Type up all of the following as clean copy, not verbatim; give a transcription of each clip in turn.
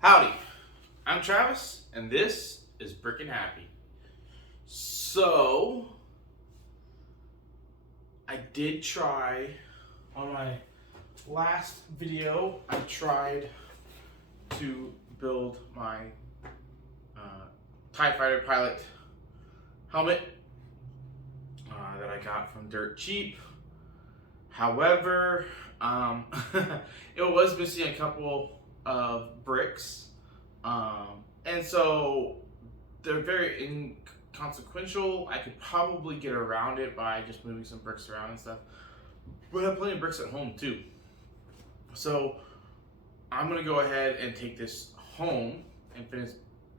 Howdy, I'm Travis, and this is Brickin' Happy. So, I did try, on my last video, I tried to build my TIE Fighter pilot helmet that I got from Dirt Cheap. However, it was missing a couple of bricks, and so they're very inconsequential. I could probably get around it by just moving some bricks around and stuff, but I have plenty of bricks at home too. So I'm gonna go ahead and take this home and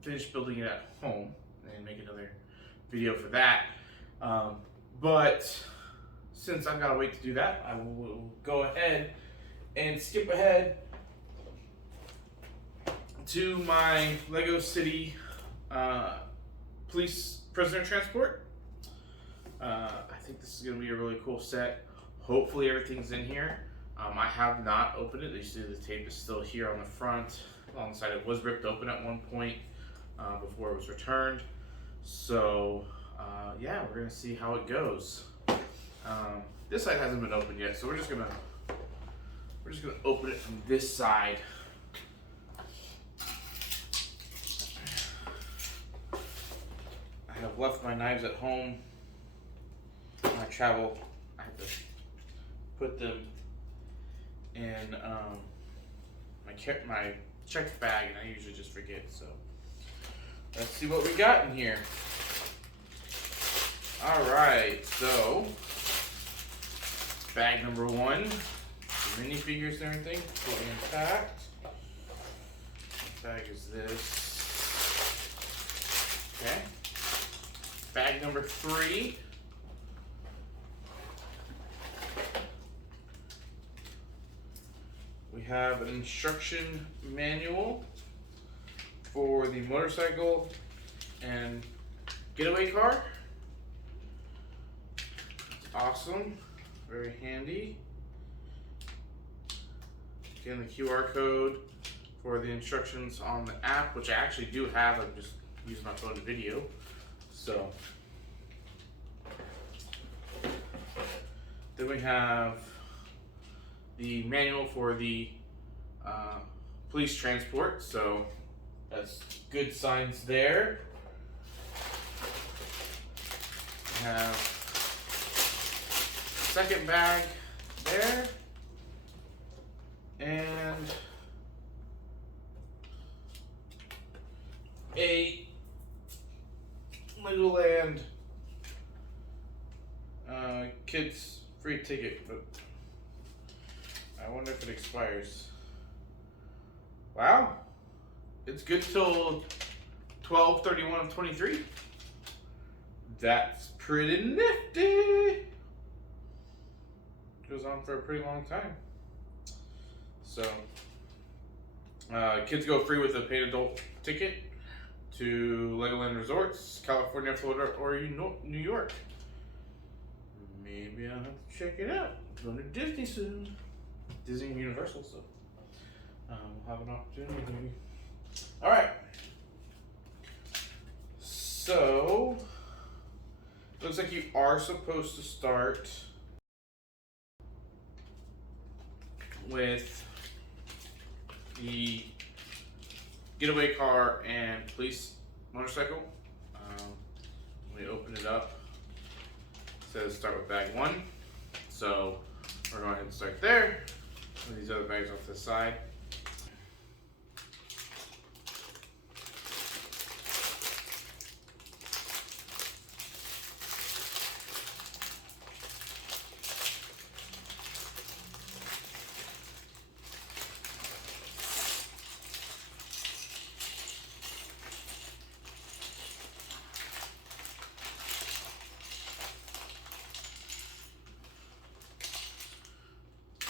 finish building it at home and make another video for that. But since I've got to wait to do that, I will go ahead and skip ahead to my Lego City police prisoner transport. I think this is going to be a really cool set. Hopefully everything's in here. I have not opened it. You see the tape is still here on the front. Alongside it was ripped open at one point before it was returned. So yeah, we're going to see how it goes. This side hasn't been opened yet, so we're just gonna open it from this side. I have left my knives at home. When I travel, I have to put them in my checked bag, and I usually just forget. So let's see what we got in here. All right, so bag number one, the minifigures and everything, fully intact. What bag is this? Okay. Bag number three. We have an instruction manual for the motorcycle and getaway car. Awesome. Very handy. Again, the QR code for the instructions on the app, which I actually do have. I'm just using my phone to video. So then we have the manual for the police transport. So that's good signs there. We have second bag there, and a Legoland kids free ticket, but I wonder if it expires. Wow, it's good till 12/31/23. That's pretty nifty. Goes on for a pretty long time. So kids go free with a paid adult ticket to Legoland Resorts, California, Florida, or New York. Maybe I'll have to check it out. I'm going to Disney soon. Disney and Universal, so we'll have an opportunity maybe. Alright. So looks like you are supposed to start with the getaway car and police motorcycle. When we open it up, it says start with bag one. So we're going to go ahead and start there. With these other bags off to the side.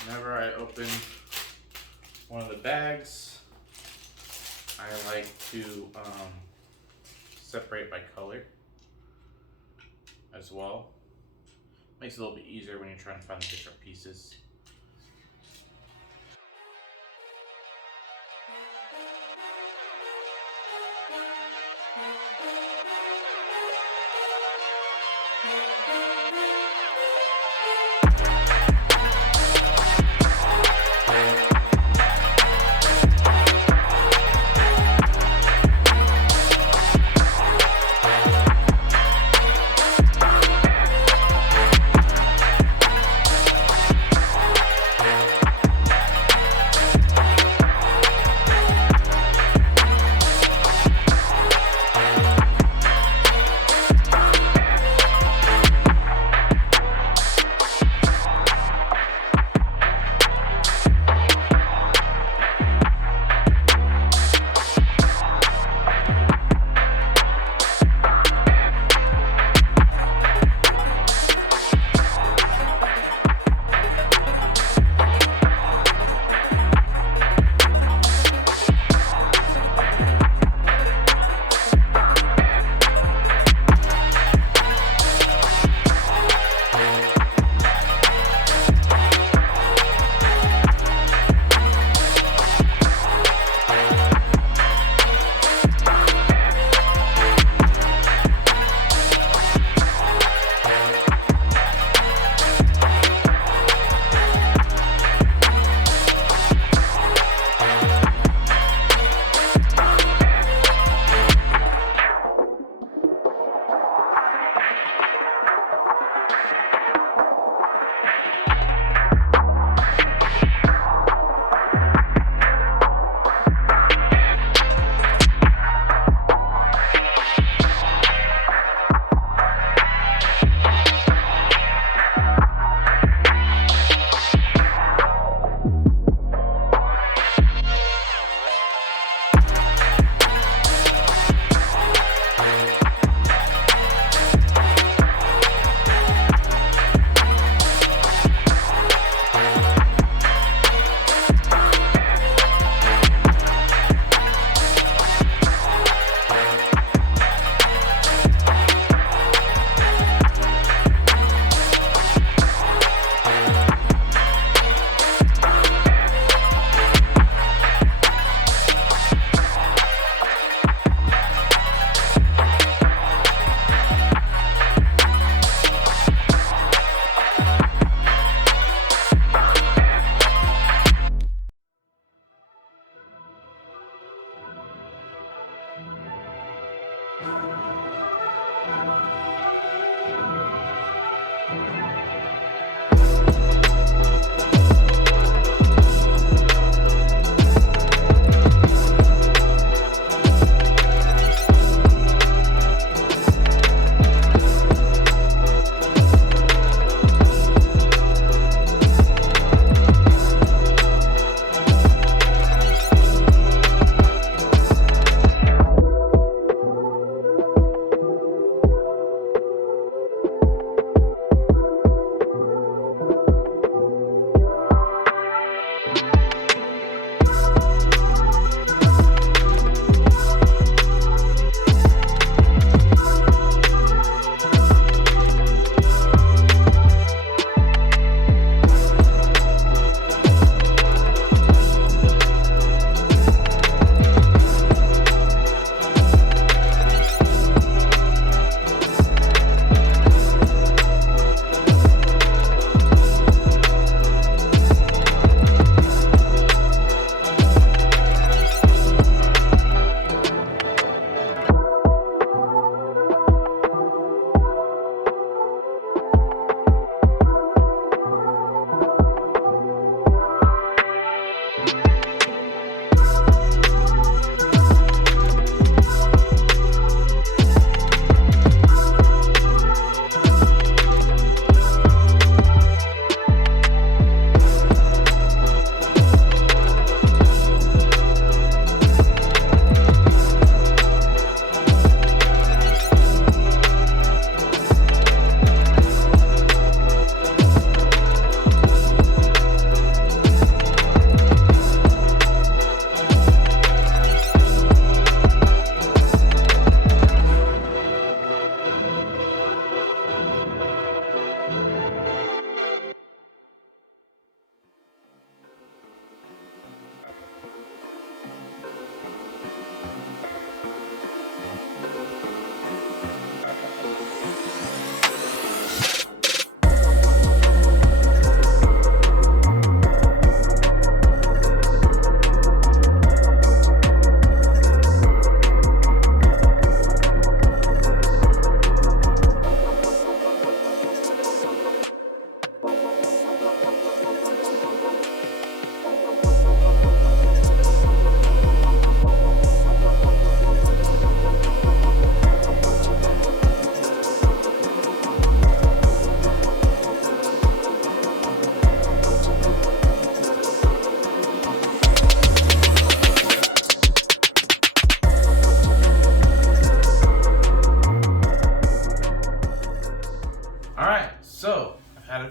Whenever I open one of the bags, I like to separate by color as well. Makes it a little bit easier when you're trying to find the different pieces.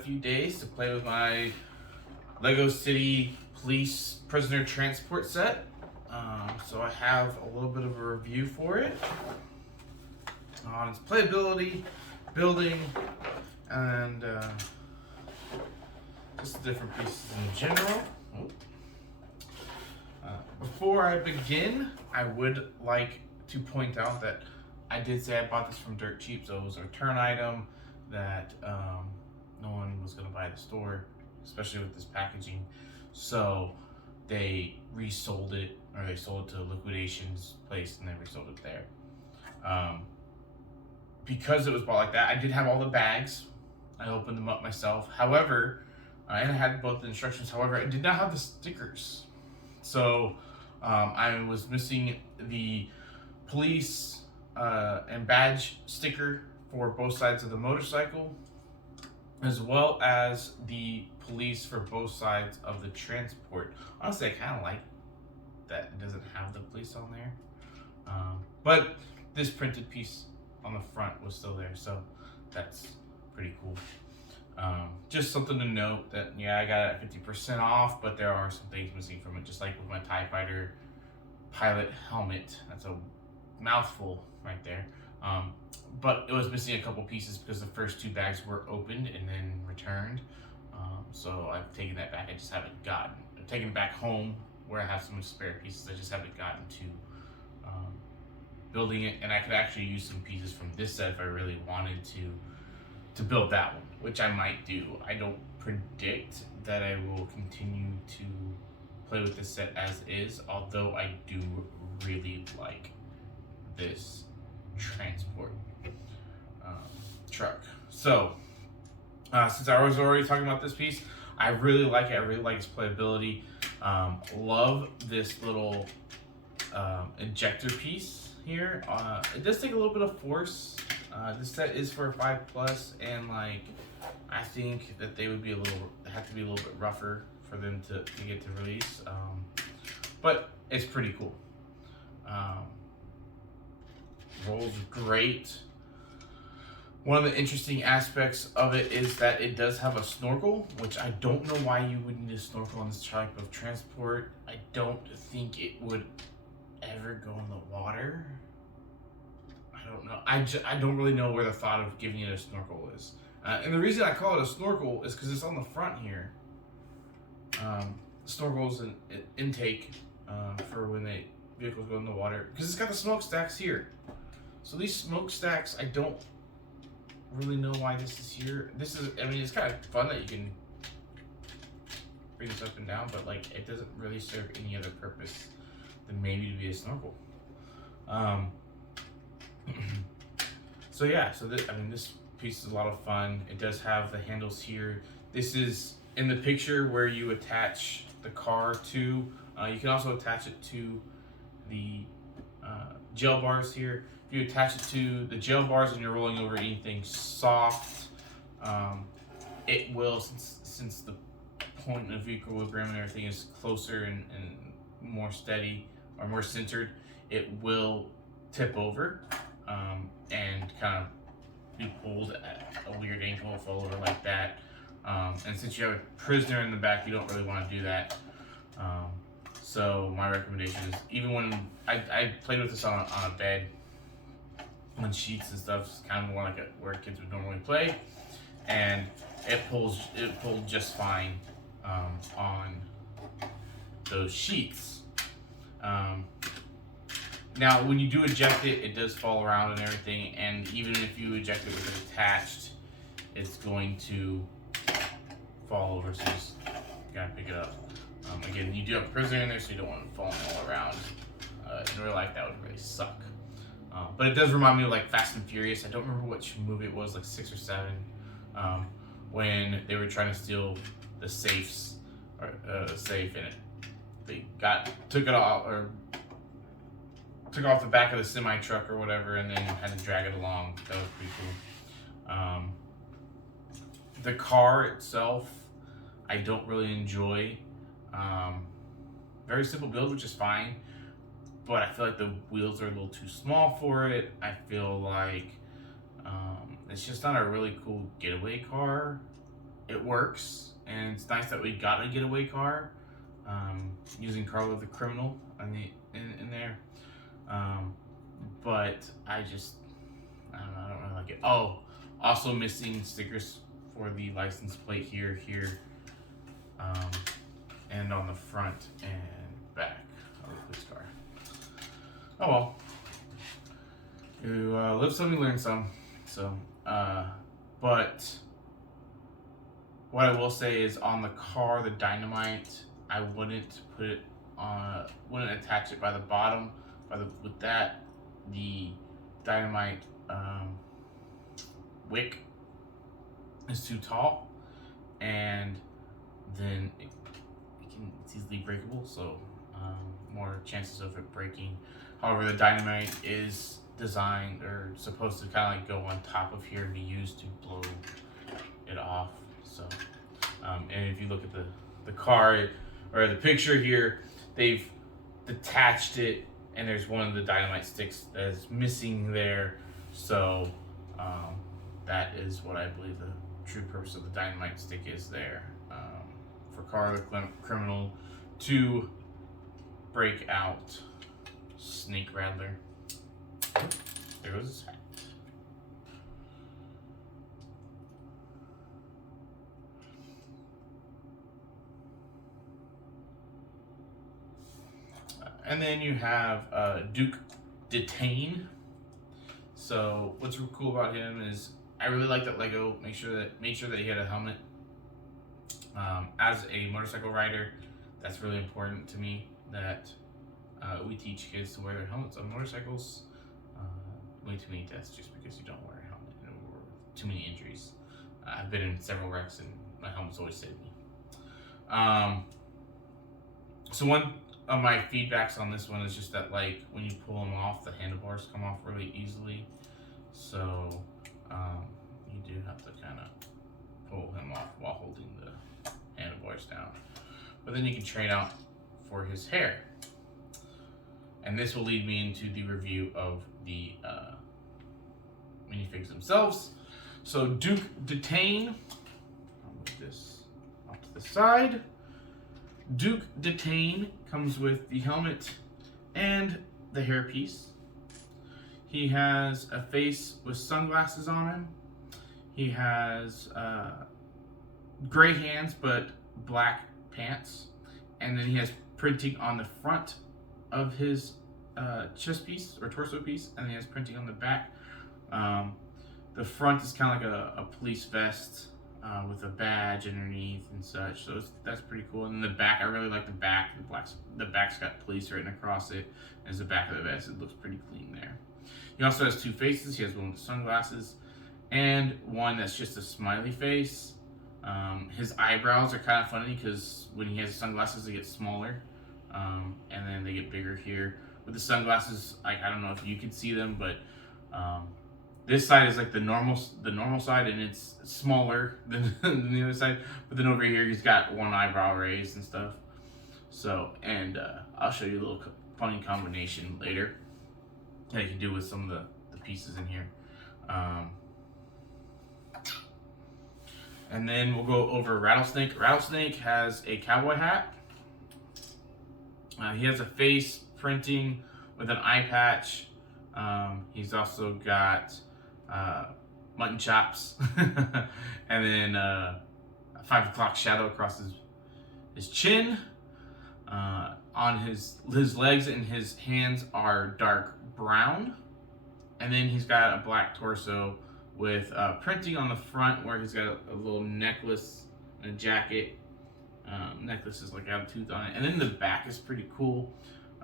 few days to play with my Lego City Police Prisoner Transport set. So I have a little bit of a review for it on its playability, building, and just the different pieces in general. Before I begin, I would like to point out that I did say I bought this from dirt cheap, so it was a return item that no one was going to buy at the store, especially with this packaging. So they resold it, or they sold it to a liquidations place and they resold it there. Because it was bought like that, I did have all the bags. I opened them up myself. However, and I had both the instructions. However, I did not have the stickers. So I was missing the police and badge sticker for both sides of the motorcycle, as well as the police for both sides of the transport. Honestly, I kind of like that it doesn't have the police on there. But this printed piece on the front was still there, so that's pretty cool. Just something to note that, yeah, I got it at 50% off, but there are some things missing from it, just like with my TIE Fighter pilot helmet. That's a mouthful right there. But it was missing a couple pieces because the first two bags were opened and then returned. So I've taken that back. I just haven't gotten. I've taken it back home where I have some spare pieces. I just haven't gotten to building it, and I could actually use some pieces from this set if I really wanted to build that one, which I might do. I don't predict that I will continue to play with this set as is, although I do really like this transport truck. So since I was already talking about this piece, I really like it. I really like its playability. Love this little ejector piece here. It does take a little bit of force. This set is for a 5+, and like I think that they would be have to be a little bit rougher for them to get to release. But it's pretty cool. Rolls great. One of the interesting aspects of it is that it does have a snorkel, which I don't know why you would need a snorkel on this type of transport. I don't think it would ever go in the water. I don't know. I don't really know where the thought of giving it a snorkel is. And the reason I call it a snorkel is because it's on the front here. Snorkel's an intake for when the vehicles go in the water, because it's got the smokestacks here. So these smokestacks, I don't really know why this is here. This is, I mean, it's kind of fun that you can bring this up and down, but like it doesn't really serve any other purpose than maybe to be a snorkel. So yeah, so this, I mean, this piece is a lot of fun. It does have the handles here. This is in the picture where you attach the car to. You can also attach it to the gel bars here. If you attach it to the gel bars and you're rolling over anything soft, it will, since the point of equilibrium and everything is closer and more steady or more centered, it will tip over and kind of be pulled at a weird angle, fall over like that. And since you have a prisoner in the back, you don't really want to do that. So my recommendation is, even when I played with this on a bed, on sheets and stuff, it's kind of more like where kids would normally play, and it pulled just fine on those sheets. Now, when you do eject it, it does fall around and everything, and even if you eject it with it attached, it's going to fall over, so you just gotta pick it up. Again, you do have a prisoner in there, so you don't want it falling all around. In real life, that would really suck. But it does remind me of like Fast and Furious. I don't remember which movie it was, like 6 or 7, when they were trying to steal the safes, or the safe, and they took it off, or took off the back of the semi truck or whatever, and then had to drag it along. That was pretty cool. The car itself, I don't really enjoy. Very simple build, which is fine, but I feel like the wheels are a little too small for it. I feel like it's just not a really cool getaway car. it works, and it's nice that we got a getaway car using Carlo the Criminal in there. But I don't know, I don't really like it. Oh, also missing stickers for the license plate here, and on the front and back of the police car. Oh well. You live some, you learn some. So, but what I will say is on the car, the dynamite, I wouldn't put it on, wouldn't attach it by the bottom. With that, the dynamite wick is too tall, and then it's easily breakable. So more chances of it breaking. However, the dynamite is designed or supposed to kind of like go on top of here and be used to blow it off. So, and if you look at the car or the picture here, they've detached it, and there's one of the dynamite sticks that is missing there. So that is what I believe the true purpose of the dynamite stick is there, for Carlo the Criminal to break out Snake Rattler. There goes his hat. And then you have Duke Detain. So what's cool about him is I really like that Lego made sure that he had a helmet. As a motorcycle rider, that's really important to me, that we teach kids to wear their helmets on motorcycles. Way too many deaths just because you don't wear a helmet, or too many injuries. I've been in several wrecks and my helmet's always saved me. So one of my feedbacks on this one is just that, like, when you pull them off, the handlebars come off really easily. So you do have to kind of pull him off while holding the handlebars down. But then you can train out for his hair. And this will lead me into the review of the minifigs themselves. So Duke Detain, I'll move this off to the side. Duke Detain comes with the helmet and the hairpiece. He has a face with sunglasses on him. He has gray hands but black pants. And then he has printing on the front of his chest piece or torso piece, and then he has printing on the back. The front is kind of like a police vest with a badge underneath and such, so that's pretty cool. And then the back, I really like the back. The back's got police written across it as the back of the vest. It looks pretty clean there. He also has two faces. He has one with sunglasses and one that's just a smiley face. His eyebrows are kind of funny because when he has sunglasses, they get smaller, and then they get bigger here. With the sunglasses, I don't know if you can see them, but this side is like the normal side, and it's smaller than the other side. But then over here, he's got one eyebrow raised and stuff. So, and I'll show you a little funny combination later that you can do with some of the pieces in here. And then we'll go over Rattlesnake. Rattlesnake has a cowboy hat. He has a face printing with an eye patch. He's also got mutton chops, and then a 5 o'clock shadow across his chin. On his legs and his hands are dark brown, and then he's got a black torso with printing on the front where he's got a little necklace and a jacket. Necklace is like got a tooth on it, and then the back is pretty cool.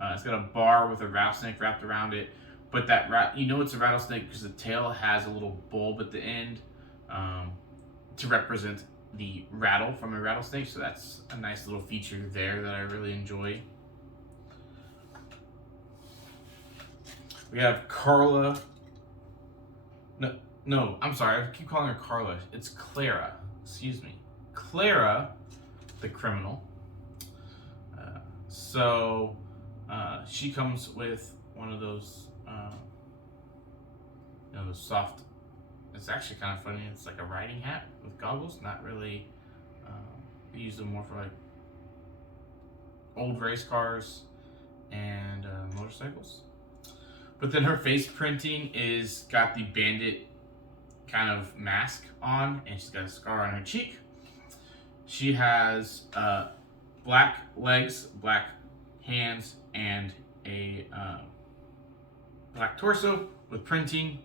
It's got a bar with a rattlesnake wrapped around it, but you know it's a rattlesnake because the tail has a little bulb at the end to represent the rattle from a rattlesnake. So that's a nice little feature there that I really enjoy. We have Carla. No, I'm sorry. I keep calling her Carla. It's Clara. Excuse me. Clara, the criminal. So she comes with one of those, those soft. It's actually kind of funny. It's like a riding hat with goggles. Not really they use them more for like old race cars and motorcycles. But then her face printing is got the bandit kind of mask on, and she's got a scar on her cheek. She has black legs, black hands, and a black torso with printing.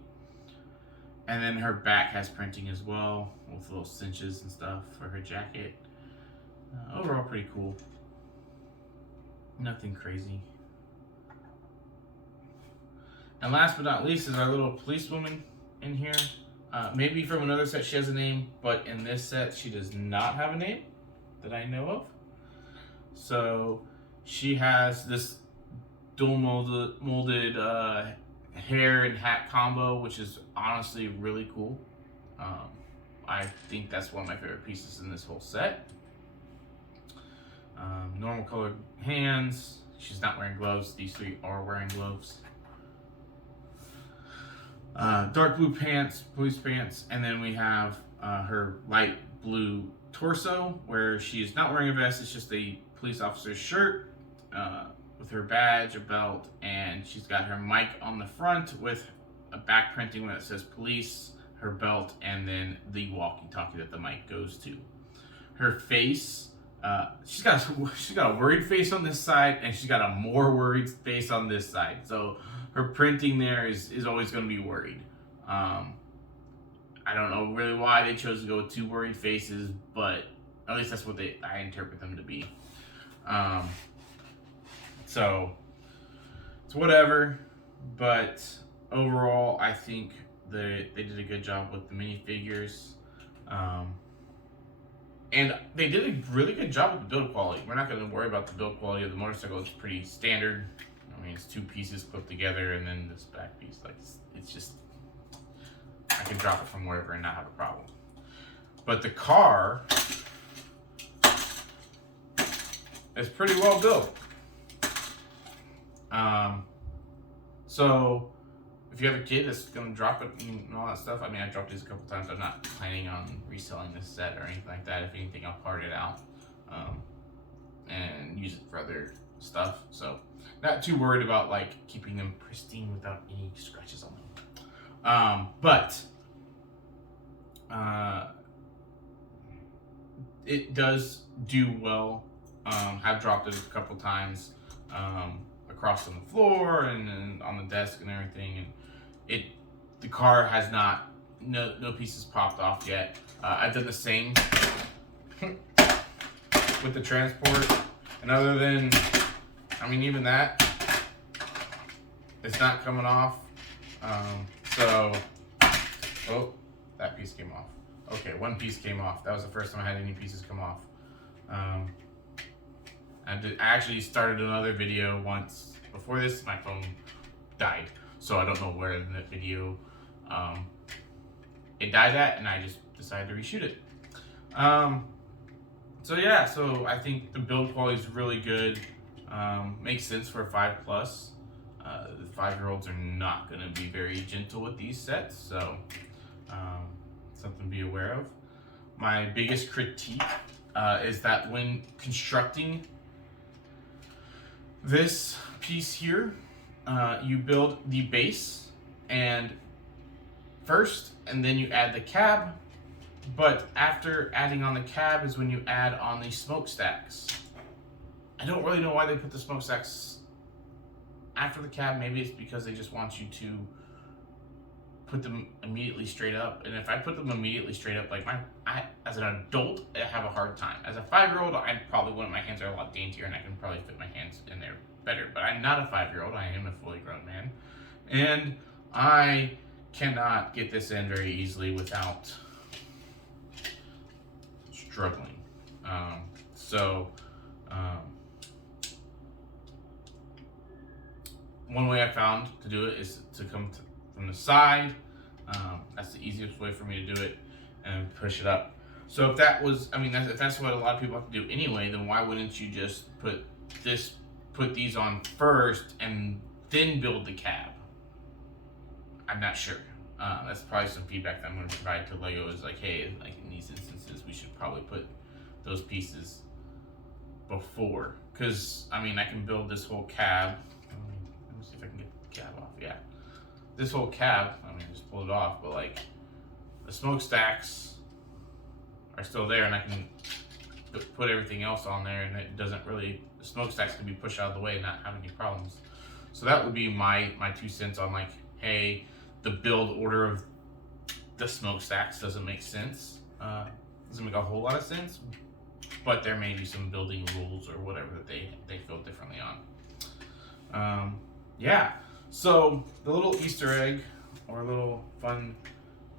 And then her back has printing as well, with little cinches and stuff for her jacket. Overall, pretty cool. Nothing crazy. And last but not least is our little policewoman in here. Maybe from another set she has a name, but in this set she does not have a name that I know of. So she has this dual molded hair and hat combo, which is honestly really cool. I think that's one of my favorite pieces in this whole set. Normal colored hands. She's not wearing gloves. These three are wearing gloves. Dark blue pants, police pants, and then we have her light blue torso, where she is not wearing a vest. It's just a police officer's shirt with her badge, a belt, and she's got her mic on the front with a back printing that says police, her belt, and then the walkie-talkie that the mic goes to. Her face, she's got a worried face on this side, and she's got a more worried face on this side. So her printing there is always going to be worried. I don't know really why they chose to go with two worried faces, but at least that's what I interpret them to be. So it's whatever, but overall I think they did a good job with the minifigures. And they did a really good job with the build quality. We're not going to worry about the build quality of the motorcycle. It's pretty standard. I mean, it's two pieces put together and then this back piece. Like, it's just, I can drop it from wherever and not have a problem. But the car is pretty well built. So if you have a kid that's gonna drop it and all that stuff, I mean, I dropped these a couple times. I'm not planning on reselling this set or anything like that. If anything, I'll part it out and use it for other stuff. So not too worried about like keeping them pristine without any scratches on them. But it does do well. I've dropped it a couple times across on the floor and on the desk and everything, and the car has not, no pieces popped off yet. I've done the same with the transport, and other than, I mean, even that, it's not coming off. So, oh, that piece came off. Okay, one piece came off. That was the first time I had any pieces come off. I actually started another video once before this. My phone died, so I don't know where in that video it died at, and I just decided to reshoot it. So yeah, so I think the build quality is really good. Makes sense for a 5+. The 5-year-olds are not going to be very gentle with these sets, so something to be aware of. My biggest critique is that when constructing this piece here, you build the base and then you add the cab, but after adding on the cab is when you add on the smokestacks. I don't really know why they put the smokestacks after the cab. Maybe it's because they just want you to put them immediately straight up. And if I put them immediately straight up, like I as an adult, I have a hard time. As a 5-year-old, I probably wouldn't. My hands are a lot daintier, and I can probably fit my hands in there better. But I'm not a 5-year-old. I am a fully grown man, and I cannot get this in very easily without struggling. One way I found to do it is to come from the side. That's the easiest way for me to do it, and push it up. So if that was, I mean, if that's what a lot of people have to do anyway, then why wouldn't you just put these on first and then build the cab? I'm not sure. That's probably some feedback that I'm going to provide to Lego, is like, hey, like in these instances, we should probably put those pieces before. Because, I mean, I can build this whole cab. Let me see if I can get the cab off. Yeah. This whole cab, I mean, just pull it off, but like, the smokestacks are still there, and I can put everything else on there, and it doesn't really, the smokestacks can be pushed out of the way and not have any problems. So that would be my 2 cents on like, hey, the build order of the smokestacks doesn't make sense. Doesn't make a whole lot of sense, but there may be some building rules or whatever that they feel differently on. Yeah, so the little Easter egg or little fun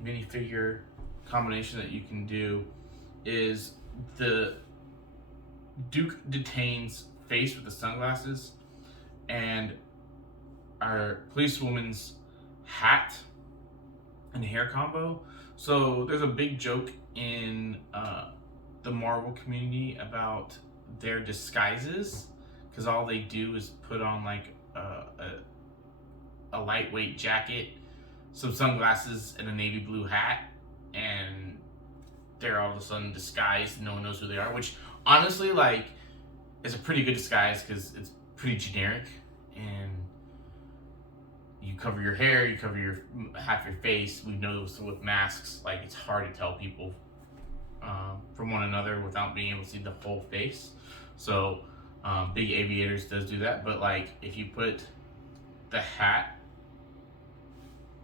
minifigure combination that you can do is the Duke Detain's face with the sunglasses and our policewoman's hat and hair combo. So there's a big joke in the Marvel community about their disguises, because all they do is put on like a lightweight jacket, some sunglasses, and a navy blue hat, and they're all of a sudden disguised. No one knows who they are, which honestly, like, is a pretty good disguise because it's pretty generic, and you cover your hair, you cover your half your face. We know with masks, like, it's hard to tell people from one another without being able to see the whole face. So Big Aviators does do that, but like if you put the hat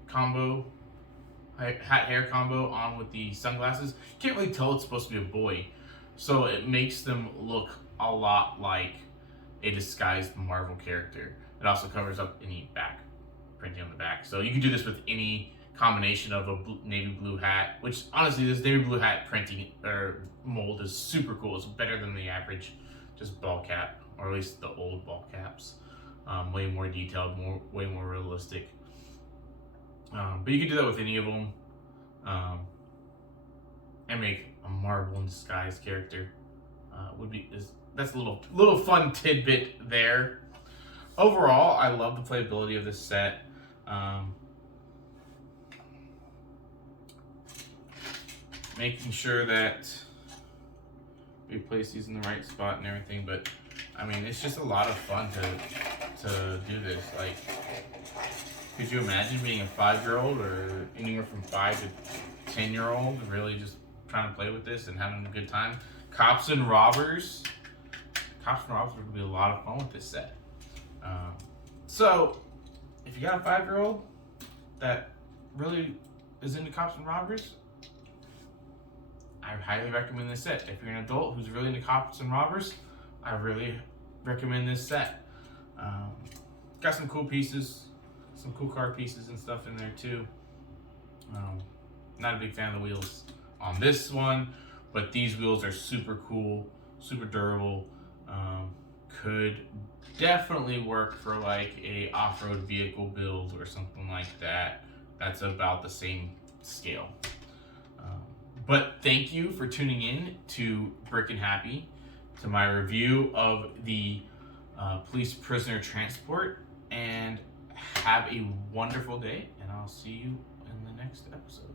hair combo on with the sunglasses, you can't really tell it's supposed to be a boy. So it makes them look a lot like a disguised Marvel character. It also covers up any back printing on the back. So you can do this with any combination of a navy blue hat, which honestly, this navy blue hat printing or mold is super cool. It's better than the average just ball cap, or at least the old ball caps. Way more detailed, way more realistic. But you can do that with any of them, and make a Marvel in disguise character. That's a little fun tidbit there. Overall, I love the playability of this set. Making sure that we place these in the right spot and everything, but I mean, it's just a lot of fun to do this. Like, could you imagine being a 5-year-old or anywhere from 5 to 10-year-old really just trying to play with this and having a good time? Cops and robbers would be a lot of fun with this set. So if you got a 5-year-old that really is into cops and robbers, I highly recommend this set. If you're an adult who's really into cops and robbers, I really recommend this set. Got some cool pieces, some cool car pieces and stuff in there too. Not a big fan of the wheels on this one, but these wheels are super cool, super durable. Could definitely work for like a off-road vehicle build or something like that. That's about the same scale. But thank you for tuning in to Brick and Happy, to my review of the police prisoner transport, and have a wonderful day, and I'll see you in the next episode.